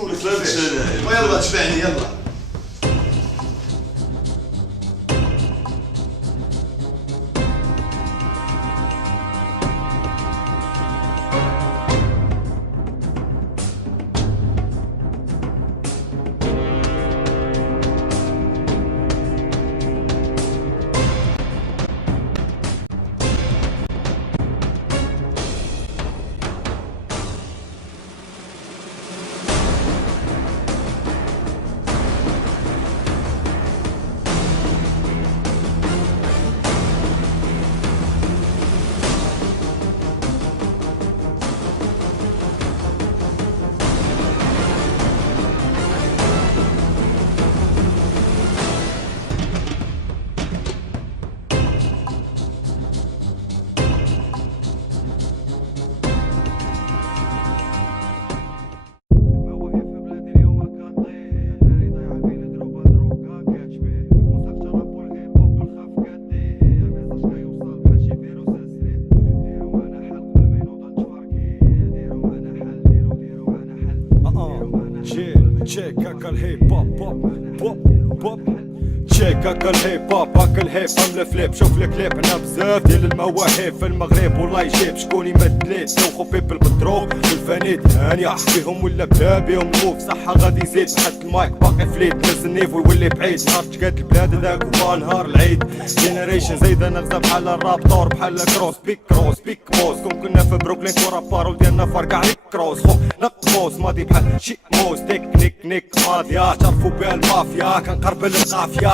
ولا كيفاش؟ ويلا تبعني يلا. تشيك هاكا الهيب هوب بوب بوب تشيك هاكا الهيب هوب هاكا الهيب عامله فليب شوف الكليب عنا بزاف ديال المواهب في المغرب والله يجيب شكون يمدليت سوخو بيبل بالدروب والفانيت هانية بيهم ولا بلا بيهم موف صحة غادي يزيد بحال المايك باقي فليت نهز النيفو يولي بعيد نهار تقاد البلاد هذاك هو نهار العيد جينيريشن زايدة نغزة بحال الراب طور بحال كروس بيك موس كون كنا في بروكلين كورا بارول ديالنا فرقع عليك كروس خوك نقموس ماضي بحال شي موس تكنيك ماضية تعرفو بها المافيا كنقربل القافية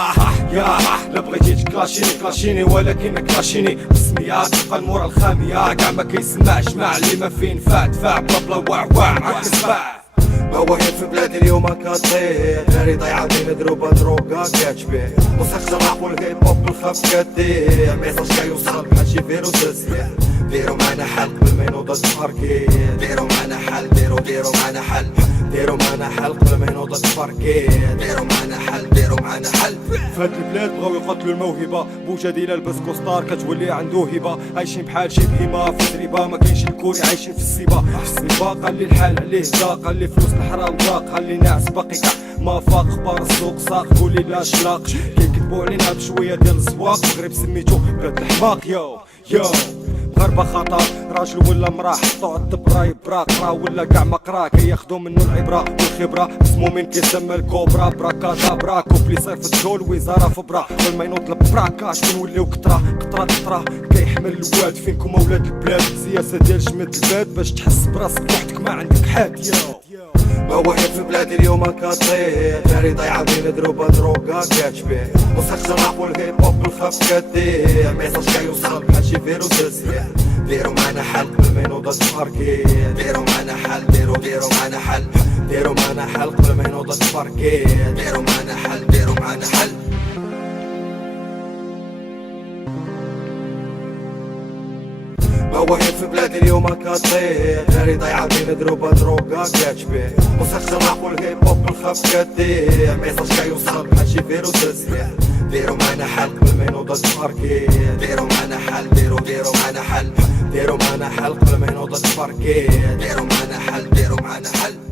يا لا بغيتي تكلاشيني ولكن كلاشيني بسمية تبقى المورا الخامية كاع ما كيسمعش مع اللي ما فين فات بلا بلا واع معاك السباع مواهب في بلادي اليوم كطير داري ضيعة بين دروبة دروكا كاتشبيه موسيقى الراب والهيب هوب بالخف كدير ميساج كيوصل بحال شي فيروس تسريع ديرو معنا حل قبل ما ينوض التفركي ديرو معنا حل ديرو معنا حل ديرو معنا حل قبل ما ينوض التفركي ديرو معنا حل ديرو معنا حل فهاد البلاد بغاو يقتلوا الموهبة بوجا ديال البس ستار كتولي عنده هبة عايشين بحال شي بهيمة في الزريبة ما كاينش الكوري عايشين في السيبة قال لي الحال عليه ضاق قال لي فلوس الحرام ضاق قال لي ناعس باقي كاع ما فاق خبار السوق ساق قولي لا شلاق كيكتبوا علينا بشوية ديال الزواق المغرب سميتو بلاد الحماق يو مغربة خطر راجل ولا مراه حطو الدبرة يبرا قرا ولا كاع ما قرا كياخدو منو العبرة والخبرة اسمو من كيسمى الكوبرا براكادابرا كوبلي صير في الجول وزارة في برا كل ما ينوض البراكاش كنوليو قطرة كيحمل الواد فينكم اولاد البلاد سياسة ديال جمد البلاد باش تحس براسك بوحدك ما عندك حاد مواهب في بلادي اليوم كطير داري ضيعة بين دروبة دروكا كاتشبيه موسيقى الراب والهيب هوب بالخف كدير ميساج كيوصل بحال شي فيروس تسريع ديرو معنا حل قبل ما ينوض التفركي ديرو معنا حل ديرو معنا حل ديرو معنا حل قبل ما ينوض التفركي ديرو معنا حل ديرو معنا حل مواهب في بلادي اليوم كطير داري ضيعة بين دروبة دروكا كاتشبيه موسيقى الراب والهيب هوب بالخف كدير ميساج كيوصل بحال شي فيروس تسريع ديرو معنا حل قبل ما ينوض التفركي ديرو معنا حل ديرو معنا حل ديرو معنا حل قبل ما ينوض التفركي ديرو معنا حل